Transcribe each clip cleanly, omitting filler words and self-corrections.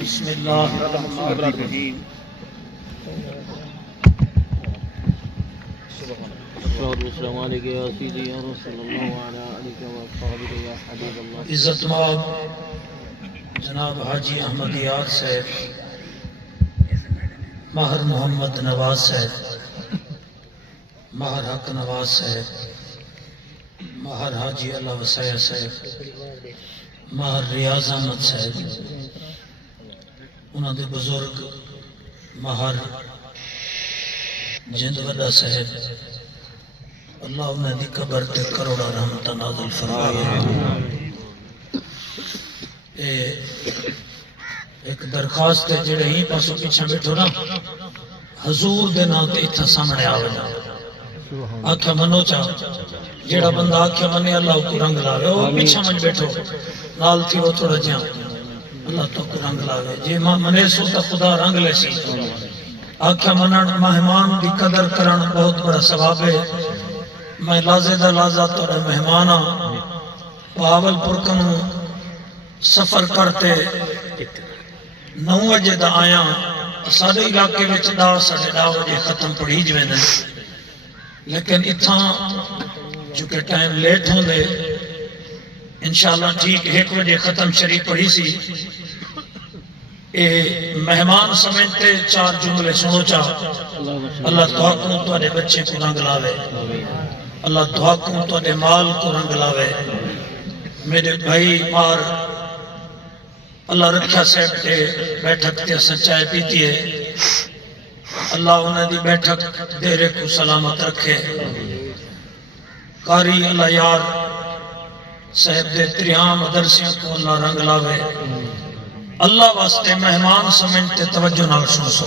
بسم اللہ الرحمن السلام علیکم یا سیدی یا رسول اللہ وعلا علیکم وصحبہ یا حبیب اللہ. عزت مآب جناب حاجی احمد یار صاحب، ماہر محمد نواز صاحب، ماہر حق نواز صاحب، ماہر حاجی اللہ وسیع صاحب، ماہر ریاض احمد صاحب، انہوں نے بزرگ ماہر جند وڈا صاحب، اللہ انہیں دی قبر تے کروڑا رحمتہ نازل فرمائے. ایک درخواست ہے جڑے ہی پاسو پیچھے بیٹھو نا حضور دے نام تے اتھا سامنے آوے نا آکھا منو چاہ جڑا بندہ آکھا منے اللہ کو رنگ لاوے وہ پیچھے من بیٹھو نال تھی وہ تھوڑا جہاں اللہ تو کو رنگ لاوے جی ماں منے سو تا خدا رنگ لے سی. آکھا منن مہمان دی قدر کرن بہت بڑا ثواب ہے. میں لازے دا لازہ توڑا مہمانا باول پرکنو سفر کرتے 9 بجے دا آیا سارے علاقے میں 10 بجے ختم پڑھی جویں نے لیکن اتھاں چونکہ ٹائم لیٹ ہوں دے انشاءاللہ ٹھیک 1 بجے ختم شریف پڑھی سی. اے مہمان سمجھتے 4 جملے سنو چاہ. اللہ دعا کو تواڈے بچے کو رنگ لاوے، اللہ دعا کو تواڈے مال کو رنگ لاوے. میرے بھائی مار اللہ رکھا صاحب کے بیٹھک تے سچائے پیتی ہے، اللہ انہیں دی بیٹھک دیرے کو سلامت رکھے. قاری اللہ یار صاحب دے 3 مدرسیوں کو اللہ رنگ لاوے. اللہ واسطے مہمان سمجھتے توجہ نال سنو سو.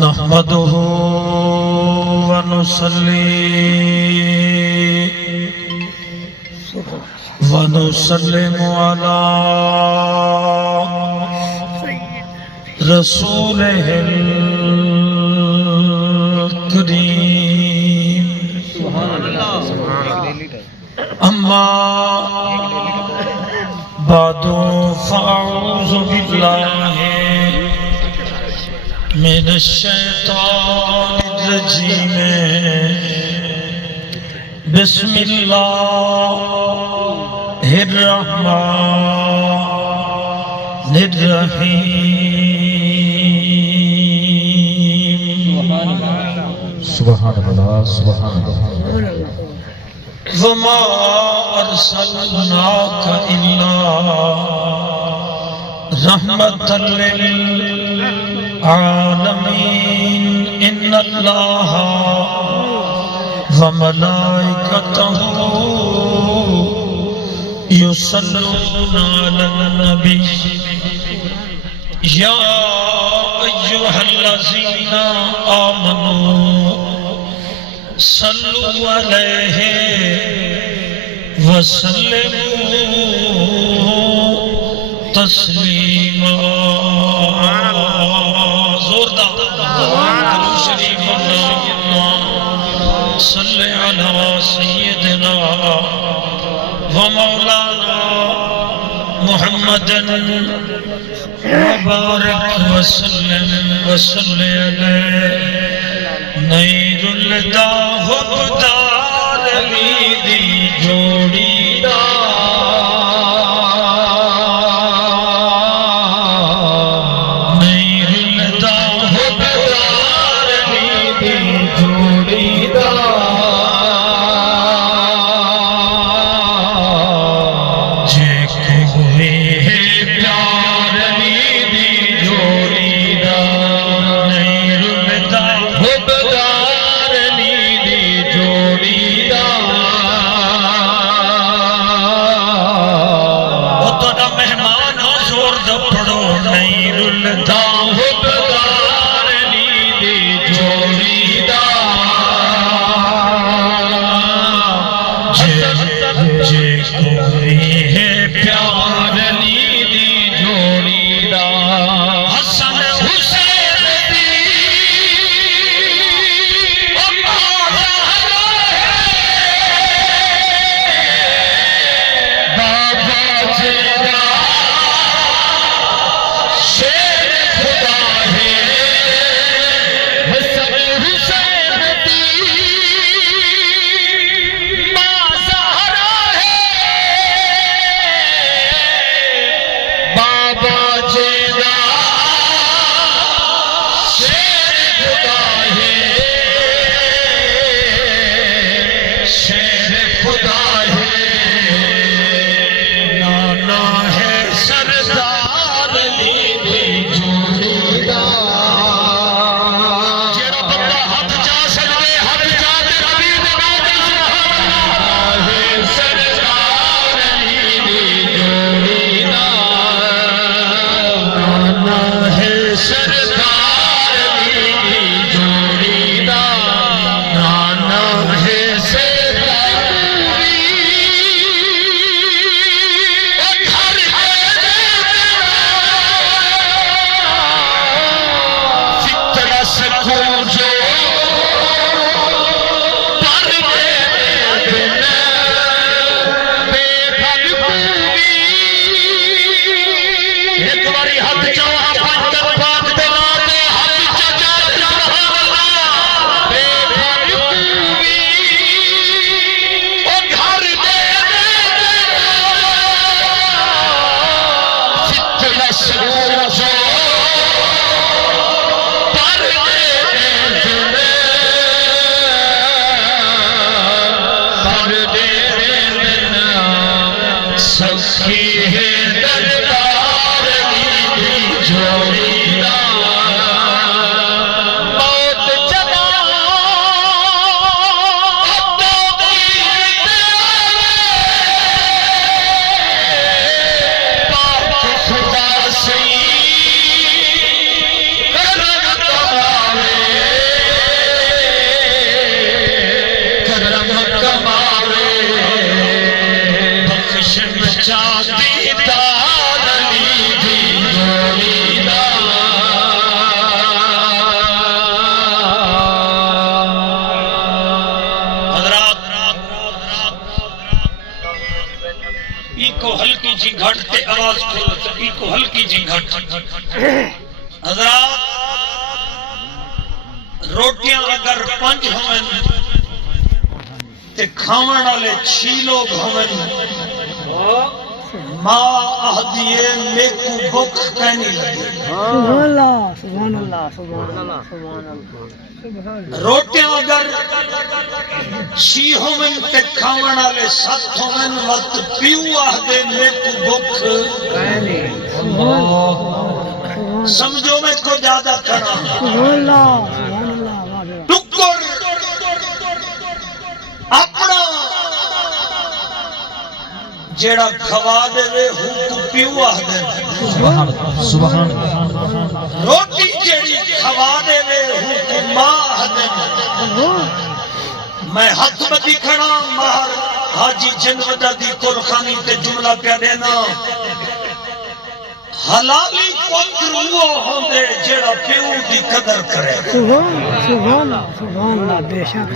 نحمدہ ونصلی ونسلم علی رسولہ الکریم. اما بعد فاعوذ باللہ من الشیطان الرجیم. بسم اللہ الرحمن الرحیم. سبحان اللہ سبحان اللہ. وما ارسلناک الا رحمۃ للعالمین. ان اللہ وملائکتہ یصلون علی النبی یا ایھا الذین آمنوا صلوا علیہ وسلموا تسلیما. زوردار شریف اللہم صلی علی سیدنا ومولانا محمد وبارک وسلم وصلی علیہ. نیر الدا حبدار علی دی جوڑی دا نیر الدا حبدار علی دی جوڑی دا جے کوئی ہے پیار علی دی جوڑی دا. نیر الدا حبدار علی دی جوڑی دا. وہ تہاڈا مہمان ہو زور دا پڑھو. نیر الدا حبدار علی دی جوڑی دا. جے کوئی ہے پیار علی دی جوڑی دا. حسن حسین دی باب ہلکی جی گھٹ تے آواز کھولو تو ایکو ہلکی جی گھٹ حضرات روٹیاں اگر 5 ہوئن تے کھاون والے 6 لوگ ہوئن ماں اہدیے میکو بھوک کہنی لگی سبحان اللہ سبحان اللہ سبحان اللہ سبحان اللہ روٹیاں اگر 6 ہوئن تے کھاون والے 7 ہوئن وقت پیو آہدے میکو بھوک کہنی سمجھو میں کو زیادہ کرنا سبحان اللہ سبحان اللہ ٹکر اپنا جیڑا کھوا دے وے ہوں کو پیو آہدے سبحان روٹی جیڑی کھوا دے وے ہوں کو ماں آہدے میں ہاتھ بدی کھڑا مہر حاجی جنودہ دی قرخانی تے جملہ پیا دینا حلالی پتر وہ ہوندے جیڑا پیو دی قدر کرے سبحان اللہ سبحان اللہ بے شک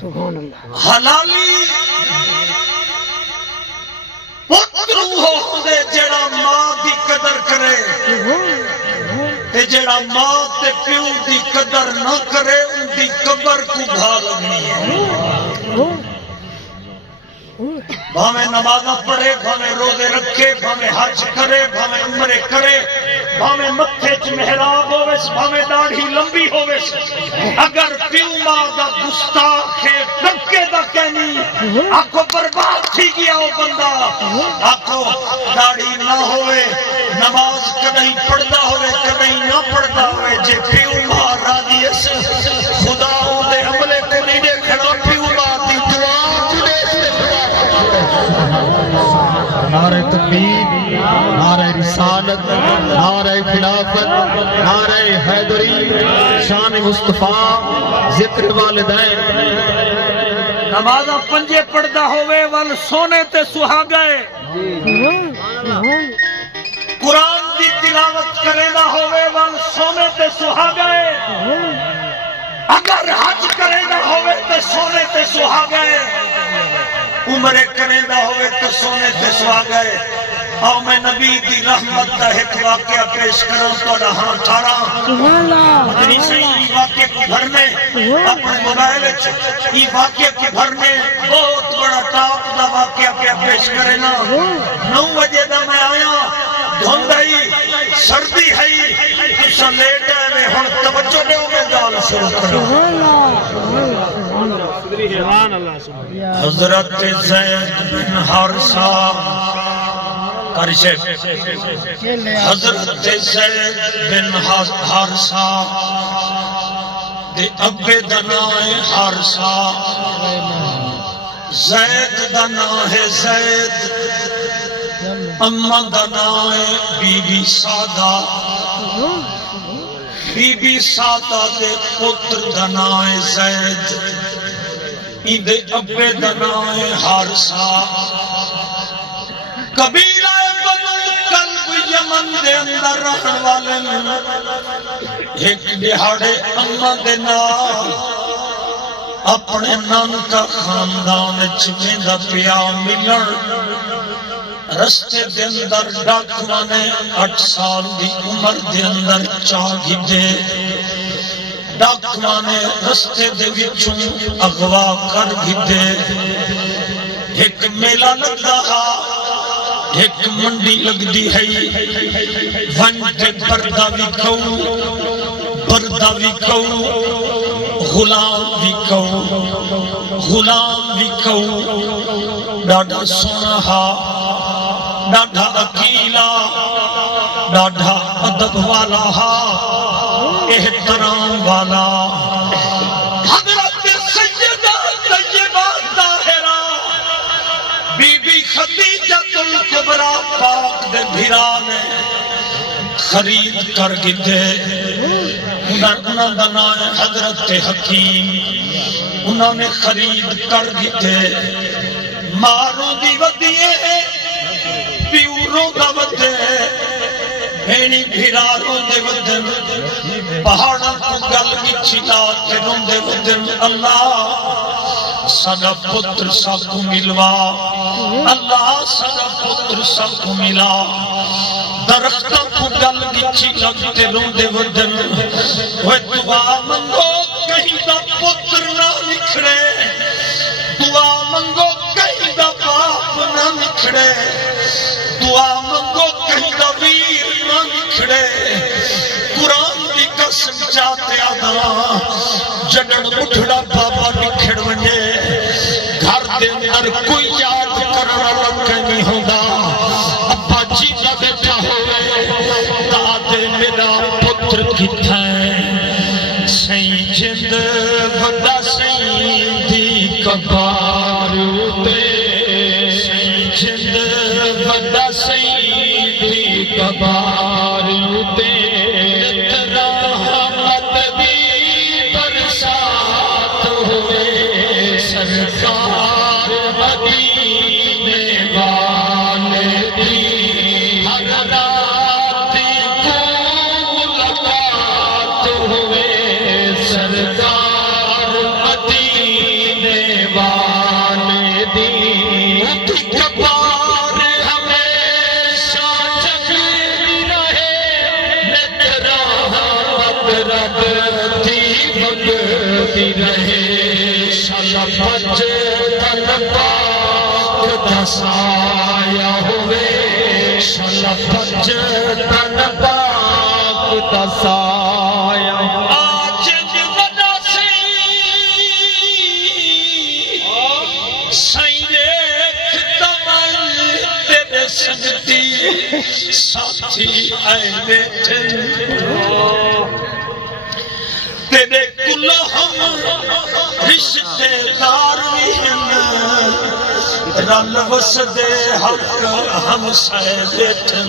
سبحان اللہ حلالی پتر وہ ہوندے جیڑا ماں دی قدر کرے تے جیڑا ماں تے پیو دی قدر نہ کرے ان دی قبر کو بھا لگنی ہے بھامیں نمازہ پڑھے بھامیں روزے رکھے بھامیں حج کرے بھامیں عمرے کرے بھامیں متھے چ محراب ہوویس بھامیں داڑھی لمبی ہوویس اگر پیو ماں دا گستاخ ڈکے دا کہنی آکو برباد تھی گیا وہ بندہ آکو داڑھی نہ ہوئے نماز کدیں پڑھدا ہوئے کدیں نہ پڑھدا ہوئے جے پیو ماں راضی ہے خدا دے عملے کو نہیں دیکھنا پیو ماں دی دعا نعرہ تکبیر نعرہ رسالت نعرہ خلافت نعرہ حیدری شان مصطفیٰ ذکر والدین نمازہ پنجے پڑھدا ہوئے ول سونے تے سہاگے قرآن دی تلاوت کریدا ہوئے ول سونے تے سہاگے اگر حج کریدا ہوئے تے سونے تے سہاگے عمرے کریدا ہوئے تے سونے تے سہاگے آؤ میں نبی دی رحمت دا ایک واقعہ پیش کروں تو رہاں ٹھارا مدنی سے یہ واقعے کو بھرنے اپنے موبائل یہ واقعے کو بھرنے بہت بڑا ٹاپ دا واقعہ پہ پیش کرے نا 9 بجے دا میں آیا دھوندائی سردی ہے تسا لیٹ ہے میں ہن توجہ دے میں گال شروع کروں حضرت زید بن حارثہ حضرت زید بن حارثہ دے ابے دا نام ہے حارثہ زید دا نام ہے زید اماں دا نام ہے بی بی سادہ بی بی سادہ دے پتر دا نام ہے زید دے ابے دا نام ہے حارثہ قبیلہ یمن دے اندر رہن والے ایک دہاڑے اماں دے نال اپنے نانکا خاندان چویندا پیا ملن رستے دے اندر ڈاکواں نے 8 سال دی عمر دے اندر چاہ گھدے ڈاکواں نے رستے دے وچوں اغوا کر گھدے ایک میلہ لگدا ایک منڈی لگ دی ہے ونجے پردہ بھی کہو پردہ بھی کہو غلام بھی کہو غلام بھی کہو ڈاڈا سونہا ڈاڈا اکیلا ڈاڈا ادب والا احترام والا حضرت سیدہ طیبہ طاہرہ بی بی خدیجہ الکبریٰ پاک دے بھیرا نے خرید کر گئے انہوں دا نام ہے حضرت حکیم انہوں نے خرید کر گئے ماروں دی ودیے پیوروں دا ودے بھینی بھیراروں دے ودن پہاڑا کو گل گچھی لاتے رون دے ودن اللہ سدا پتر سب کو ملوا اللہ سدا پتر سب کو ملا درختوں کو گل گچھی لگتے رون دے ودن وہ دعا منگو کہیں دا پتر نہ نکھڑے دعا منگو کہیں دا باپ نہ نکھڑے دعا منگو کہیں دا ویر نہ نکھڑے قرآن دی قسم جاتے آدھا جنن اٹھڑا بابا نکھڑ ونجے گھر دے اندر کوئی یاد کرنا لگے نہیں ہوگا ابا جی نہ بیٹھا ہوئے دادے میرا پتر کتھا ہے سین جند وڈا سین دی کبار دے سین جند وڈا سین دی کبار دے رحمت دی برسات ہوئے سرکار مدینے والے دی ہر رات کو ملاقات ہوئے سرکار مدینے والے دی کبار ہمیشہ جگتی رہے رحمت رب دی بگتی رہے شلپج تن پاک دسایا ہوئے شلپج تن پاک دسایا آج وڈا تیرے سجدی ساتھی آئے بیٹھے تیرے کل ہم رشتے دار بھی ہیں رل وسدے حق ہم سائے بیٹھے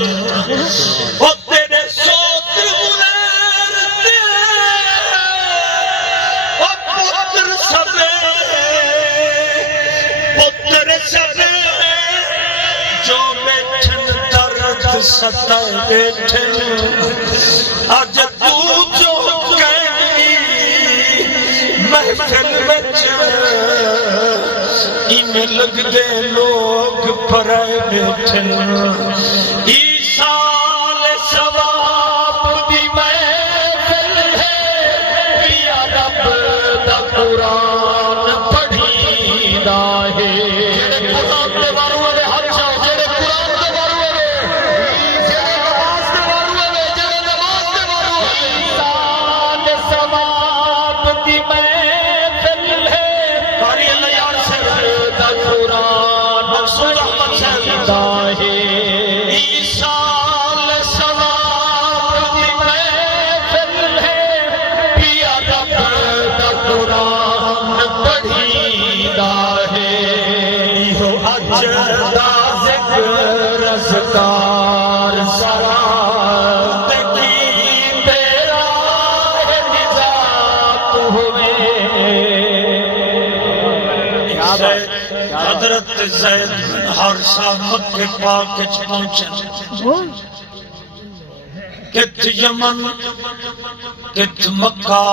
وہ تیرے سوت ملیرتے وہ پتر سبے جو بیٹھن درد ستائے بیٹھن آج تو جو کہنی محفل بچ میں لگ دے لوگ پرائے بیٹھن ایسال ثواب دی محفل ہے پیا رب دا قرآن پڑھی دا ہے رزقار سرا تکی تیرا نجات ہوئے حضرت زید ہر سال مکہ پاک پہنچے کت یمن کت مکہ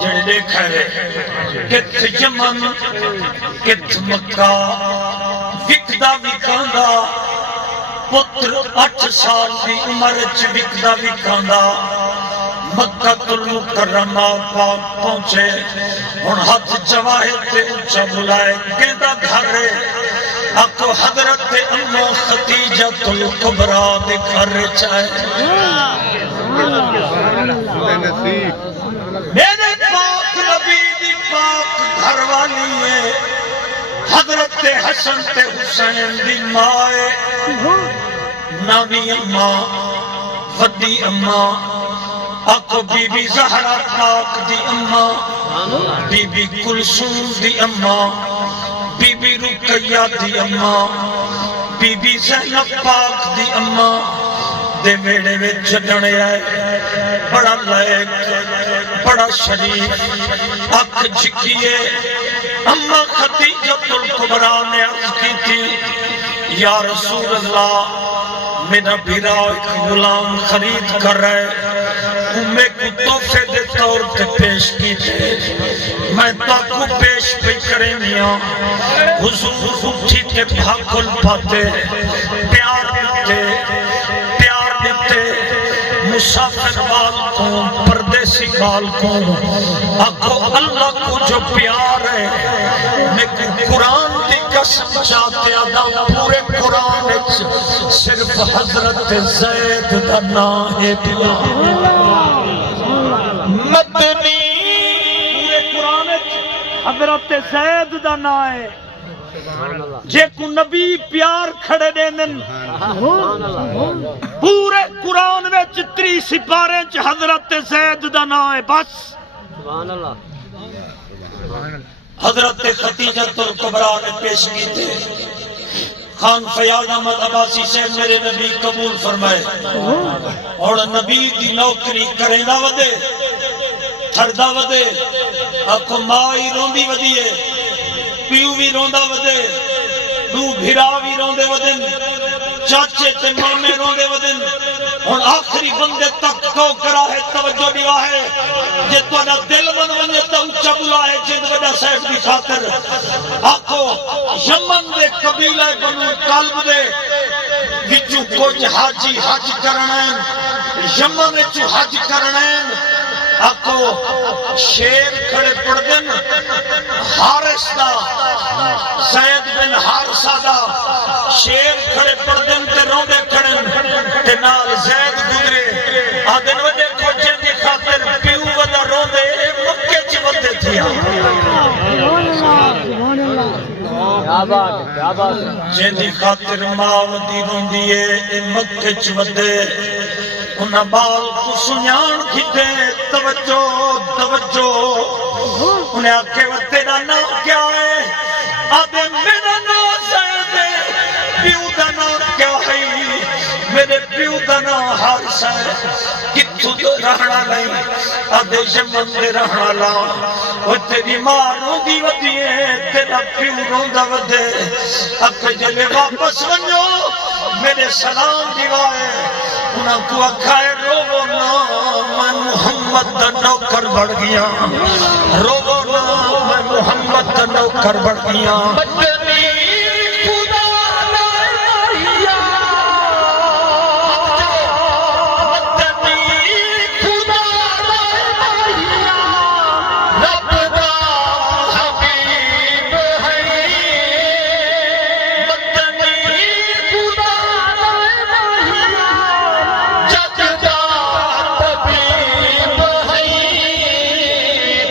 جڑے دیکھا ہے کت یمن کت مکہ وکدا وکاندا پتر 8 سال کی عمر چ وکدا وکاندا مکہ المکرمہ پہنچے ہن ہاتھ جواہر تے اونچا بلائے کہندا گھر اکو حضرت اماں خدیجۃ الکبریٰ دے گھر چاہے میرے پاک نبی دی پاک گھر والی ہے حضرت حسن تے حسین دی مائے نانی اماں وڈی اماں اکو بی بی زہرا پاک دی اماں بی بی کلثوم دی اماں بی بی رقیہ دی اماں بی بی زینب پاک دی اماں دے ویڑے میں چھڑنے آئے بڑا لائق بڑا شریف اک جھکیے اماں خدیجۃ الکبریٰ نے عرض کی تھی یا رسول اللہ میرا بھیرا ایک غلام خرید کر رہے میں کو تحفے دے طور تے پیش کی تھے میں تاکو پیش پہ کریں میاں حضور اٹھی تے بھاکل پاتے پیار دیتے مسافر بال کو پردیسی بال کو اکو اللہ کو جو پیار ہے میں قرآن دی قسم چاہتے آدھا پورے قرآن صرف حضرت زید دا نام ہے مدنی پورے قرآن حضرت زید دا نام ہے جے کو نبی پیار کھڑے دیندن پورے قرآن وچ 3 سپارے چ حضرت زید دا نام ہے بس سبحان اللہ حضرت خدیجۃ الکبریٰ نے پیش کی تھے خان فیاض احمد عباسی سے میرے نبی قبول فرمائے اور نبی دی نوکری کریں دا ودے تھردہ ودے اکو مائی روندی ودیے پیو بھی روندہ ودے دو بھیرا بھی روندے ودن چاچے تے مامے روندے ودن اور آخری بندے تک کو کرا ہے توجہ دیوا ہے جے تو انا دل من ونجے تا اچھا بلا ہے جند وڈا صاحب دی خاطر آکھو یمن دے قبیلہ بنو قلب دے وچوں کچھ حاجی حج کرنین یمن وچوں حج کرنین آکھو شیر کھڑے پڑ دن حارس دا زید بن حارسہ دا شیر کھڑے پڑ دن تے روندے کھڑن تے نال زید گزرے آدن ودے کھوچے دی خاطر پیو ودا روندے مکے چی ودے تھیا جن دی خاطر ماں ودی روندیے مکے چی ودے انہاں بال کو سنیان کھتے توجہ توجہ انہیں آکے وہ تیرا نام کیا ہے آدھے میرا نام زید ہے پیو دا نام کیا ہے میرے پیو دا نام حارث ہے کتھو تو رہنا نہیں آدھے یمن دے رہنا لا وہ تیری ماں روندی ودی ہے تیرا پیو روندہ ودے اکھے جلے واپس ونجو میرے سلام دیوائے انہاں کو اکھائے روو نا میں محمد دا نوکر بڑھ گیا روو نا میں محمد دا نوکر بڑھ گیا مدنی خدا مدنی خدا رب دا حبیب ہے مدنی خدا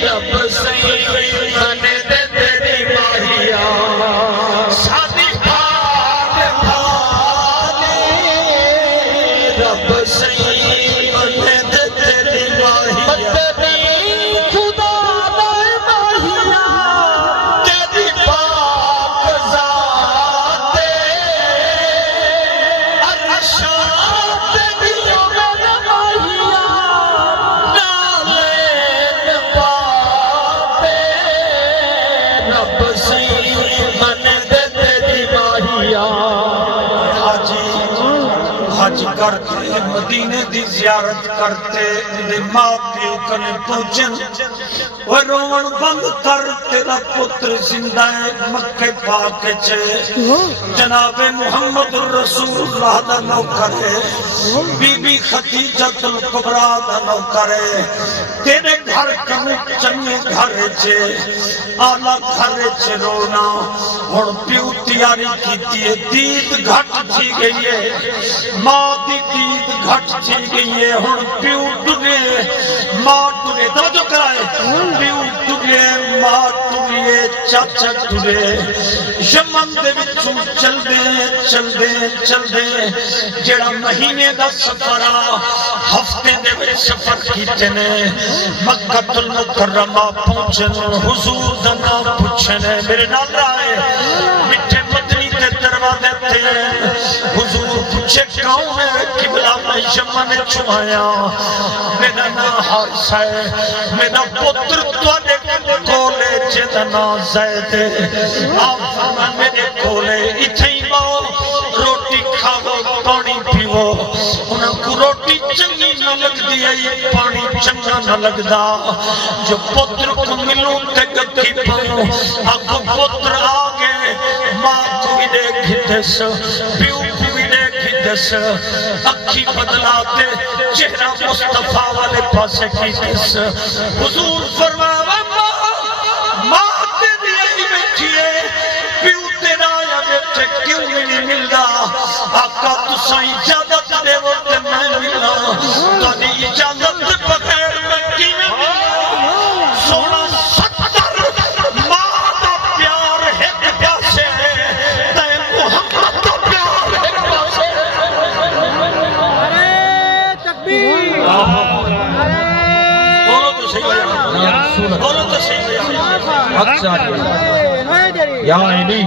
رب سہی من دے تیری ماہیا حج کرتے مدینے دی زیارت کرتے دے ماں پیو کنے پوچھن وہ روون بند کر تیرا پتر زندہ ہے مکہ پاک چے جناب محمد رسول اللہ دا نوکر ہے بی بی خدیجہ الکبریٰ دا نوکر ہے تیرے گھر کنے چنگے گھر چے آلہ گھر چے رونا اور پیو تیاری کیتی ہے دید گھٹ تھی گئی ہے ماں دی دید گھٹ تھی گئی ہے اور پیو ڈگے ماں ڈگے توجہ کرائے پیو ڈگے ماں ڈگے چاچا ڈگے یمن دے وچوں چل دے جڑا مہینے دا سفر ہفتے دے وچ سفر کیتے نے مکہ المکرمہ پہنچن حضور دا نام پوچھن میرے نال رائے میٹھے مدنی دے دروازے تے حضور پوچھے کون ہے قبلہ میں یمن چوں آیا میرا نام حارثہ ہے میرا پتر تواڈے کولے جدا نام زید آپ فرمان میرے کولے ایتھے ہی باؤ روٹی کھاؤ پانی پیو انہاں کو روٹی چنگی نہ لگ دی ہے پانی چنگا نہ لگدا جو پتر کو ملوں تے گدھی پاؤں آگو پتر آگے ماں کو بھی دیکھ دس پیو کو بھی دیکھ دس اکھی بدلاتے چہرہ مصطفیٰ والے پاسے کی دس حضور فرمایا ماں تیری آئی بیٹھی ہے پیو تیرا آیا بیٹھے کیوں نہیں ملدا آقا تساں اجازت دے وہ تے میں ملا تانی اجازت بغیر میں کی میں ملا سونا 70 ماں دا پیار ایک پیاسے تے محمد دا پیار ایک پیاسے تکبیر بولو تو صحیح بولو تو صحیح اچھا یا علی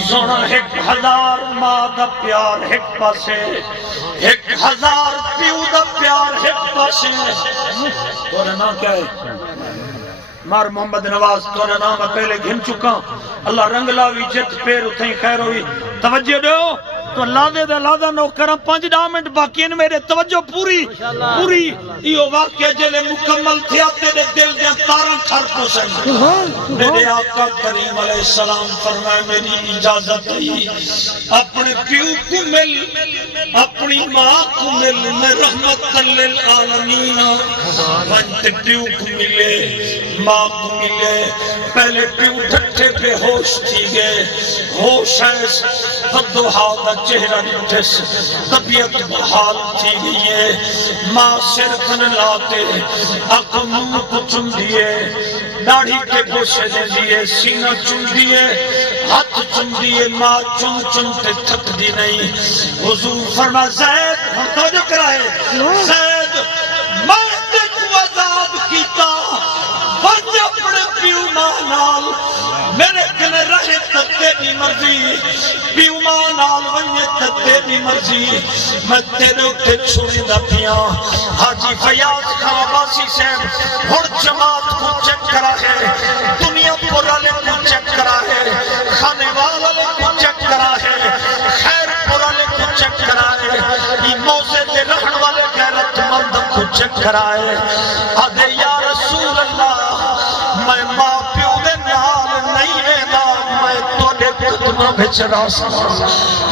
سونا 1000 ماں دا پیار ایک پاسے 1000 پیو دا پیار ایک پاسے تورا نام کیا ہے مار محمد نواز تورا نام میں پہلے گھن چکا اللہ رنگ لاوی جت پیر اتھیں خیر ہوئی توجہ دو تو اللہ دا نوکرم 5 منٹ باقی ہیں میرے توجہ پوری یہ واقعہ جلے مکمل تھیا تیرے دل دیا تارا کھر کو سنگی میرے آقا کریم علیہ السلام فرمائے میری اجازت ہے اپنے پیو کو مل اپنی ماں کو مل میں رحمت للعالمین وانت پیو کو ملے ماں کو ملے پہلے پیو ڈھٹے پہ ہوش تھی گئے ہوش ہے فدوہا دا چہرہ نٹھس طبیعت بحال تھی گئی ہے ماں سر کن لاتے آنکھوں منہ کو چم دیے داڑھی کے بوسے دے دیے سینہ چم دیے ہاتھ چم دیے ماں چم تے تھک دی نہیں حضور فرما زید ہم توجہ کرائے زید میں تے کو آزاد کیتا ونج اپنے پیو ماں نال میرے کنے رہے تتے بھی مرضی پیو ماں نال ونج تتے بھی مرضی میں تیرے اٹھے چھوڑی دا پیا حاجی فیاض خان عباسی سے ہر جماعت کو چیک کرا ہے دنیا پورا لے کو چیک کرا ہے خانے والا لے کو چیک کرا ہے خیر پورا لے کو چیک کرا ہے یہ موزے دے رہن والے غیرت مند کو چیک کرا ہے آدھے یا رسول اللہ میں ماں پیو دے نال نہیں رہدا میں توڑے قدمہ بچ راسا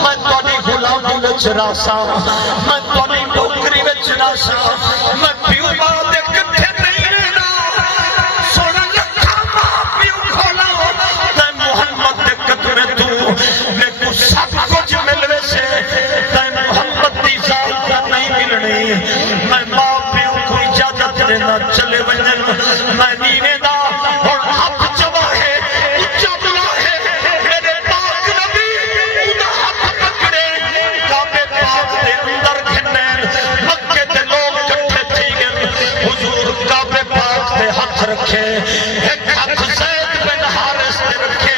میں توڑی غلامی بچ راسا میں توڑی نوکری بچ راسا میں پیو ماں دے کتھے نہیں رہدا سونا لکھا ماں پیو کھولا تے محمد دے قدمے تو میں کو سب کچھ ملوے سے تے محمد دی ذات نہیں ملنی میں ماں پیو کو اجازت دینا چلے ونجن میں نیوے دا اور حق جوا ہے اچھا بلا ہے میرے پاک نبی اُنہا حق پکڑے کعبے پاک دے اندر گھنے مکے دے لوگ کٹھے تھی گئے حضور کعبے پاک دے ہاتھ رکھے ایک ہاتھ زید بن حارث دے رکھے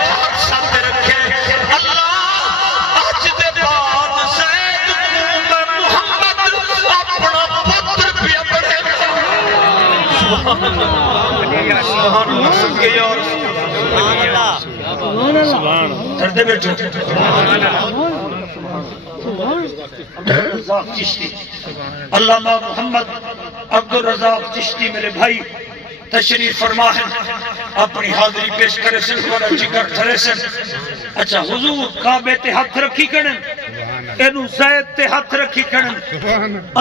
حارثہ دے رکھے اللہ آج دے بعد زید کو میں محمد اپنا پتر بھی بڑھے سبحان اللہ سب کے یار سبحان اللہ دردے بیٹھو عبد الرزاق چشتی، علامہ محمد عبد الرزاق چشتی میرے بھائی تشریف فرما ہے، اپنی حاضری پیش کرے سن اور جگر تھرے سن۔ اچھا حضور کعبے تے ہاتھ رکھی کرن، اینو زید تے ہاتھ رکھی کرن،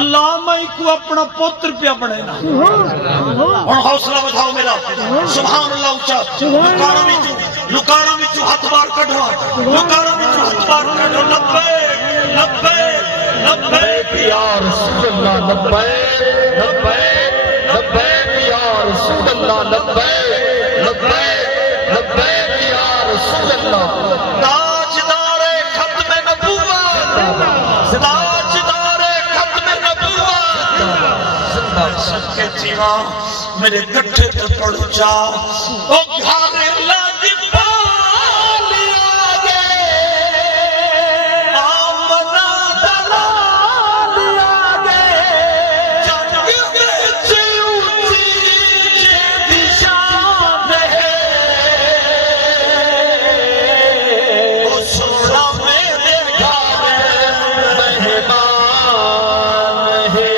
اللہ میں کو اپنا پوتر پیا بنے نا۔ اور حوصلہ بدھاؤ میرا، سبحان اللہ اچھا، لکاروں میں جو ہاتھ بار کڑھوا، لکاروں میں جو ہاتھ بار کڑھوا، لبیک لبیک لبیک یا رسول اللہ لبیک لبیک لبیک یا رسول اللہ لبیک لبیک لبیک یا رسول اللہ۔ تاجدار ختم نبوت، تاجدار ختم نبوت، سب کے جیواں میرے گٹھے تو پڑ جا، او گھارے لادی پالی آگے، آمنا دلالی آگے، جنگ سے اونچی جیدی شان ہے، او سوڑا میرے گھارے مہمان ہے۔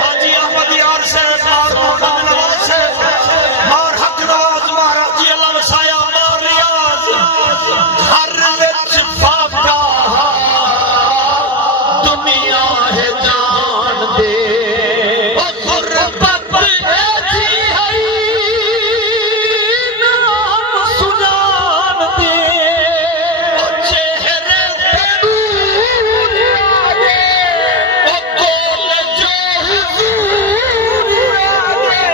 حاجی احمد یار سے مار محمد نواز سے مار حق نواز مہاراجی اللہ وسایا مار ریاض ہر وچ پاکا دنیا ہے جان دے او غربت ایسی ہے نام سجان دے او چہرے پہ نور آگے او کول جو حضور آگے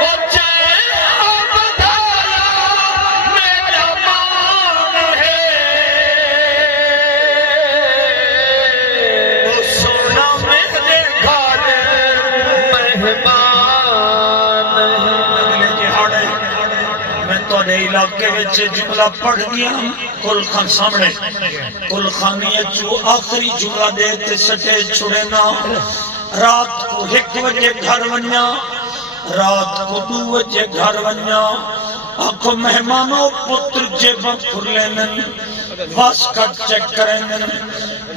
او چہرہ بدھایا میرا مان ہے او سونا میرے گھر مہمان اگلے دہاڑے میں تھوڑے علاقے وچ جملہ پڑھ گیا کل خان سامنے کل خانی جو آخری جملہ دے تے سٹے چھڑے نا رات کو 1 بجے گھر ونیا رات کو 2 بجے گھر ونیا آنکھو مہمانوں پتر جیباں کھر لینن واسکٹ چیک کرینن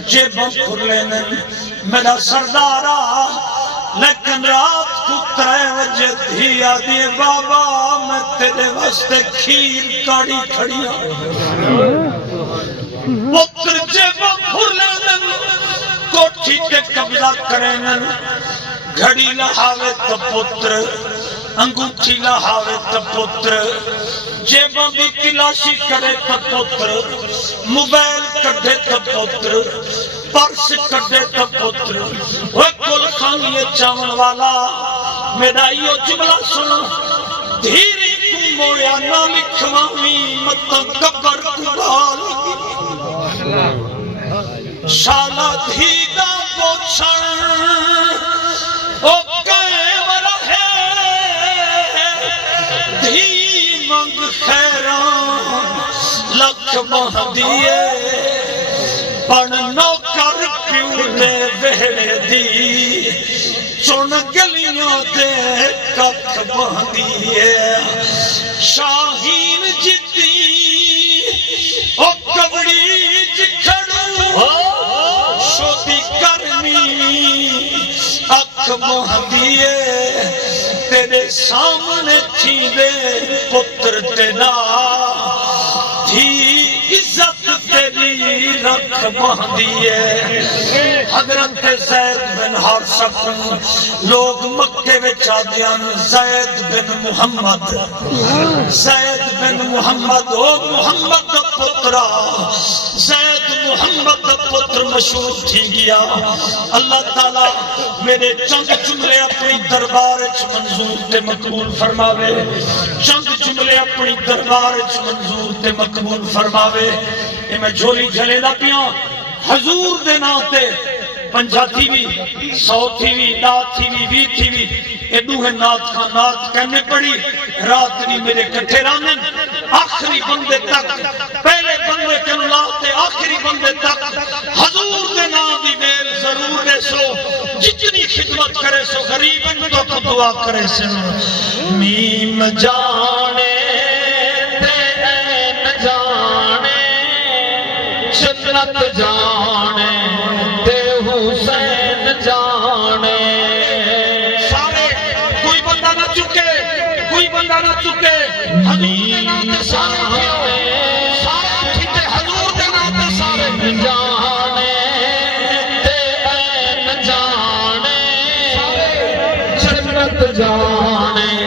جیباں کھر لینن میرا سردارا لیکن رات کو 3 بجے دھی آدھی بابا میں تیرے واسطے کھیر کاڑی کھڑیا پتر جیباں کھر لینن کوٹھی کے قبضہ کرینن گھڑی لہاوے تو پتر انگوٹھی لہاوے تو پتر جیباں بھی تلاشی کرے تو پتر موبائل کڈے تو پتر پرس کڈے تو پتر وہ کل خانی چاون والا میرا یہ جملہ سنو دھیری کو مویا نہ لکھوامی مت قبر کو بھال شالا دھیدا پوچھن او قائم رہے دھی منگ خیران لکھ مہدیے پن نوکر پیو دے وہڑے دی چون گلیاں دے ککھ بہندیے شاہین جتی او کبڑی جکھڑو شودی کرنی اکھ مہدیے تیرے سامنے تھی دے پتر تیرا تھی عزت تیری رکھ مہدیے حضرت زید بن حارثہ لوگ مکے وچ آدیان زید بن محمد او محمد دا پترا زید محمد دا پتر مشہور تھی گیا اللہ تعالیٰ میرے چند جملے اپنی دربار وچ منظور تے مقبول فرماوے چند جملے اپنی دربار وچ منظور تے مقبول فرماوے یہ میں جھولی جھلے دا پیاں حضور دے ناتے پنجا تھی بھی 100 تھی بھی نات تھی بھی 20 تھی بھی ایڈو ہے نات خان نات کہنے پڑی رات نہیں میرے کٹھے رانن آخری بندے تک پہلے بندے کے لاتے آخری بندے تک حضور دے نام دی میل ضرور دے سو جتنی خدمت کرے سو غریبن تو دعا کرے سو میم جانے تے این جانے جنت جانے تے حسین جانے سارے کوئی بندہ نہ چکے کوئی بندہ نہ چکے حضور دے نام تے سارے سارے اٹھتے حضور دے نام تے سارے جانے تے این جانے جنت جانے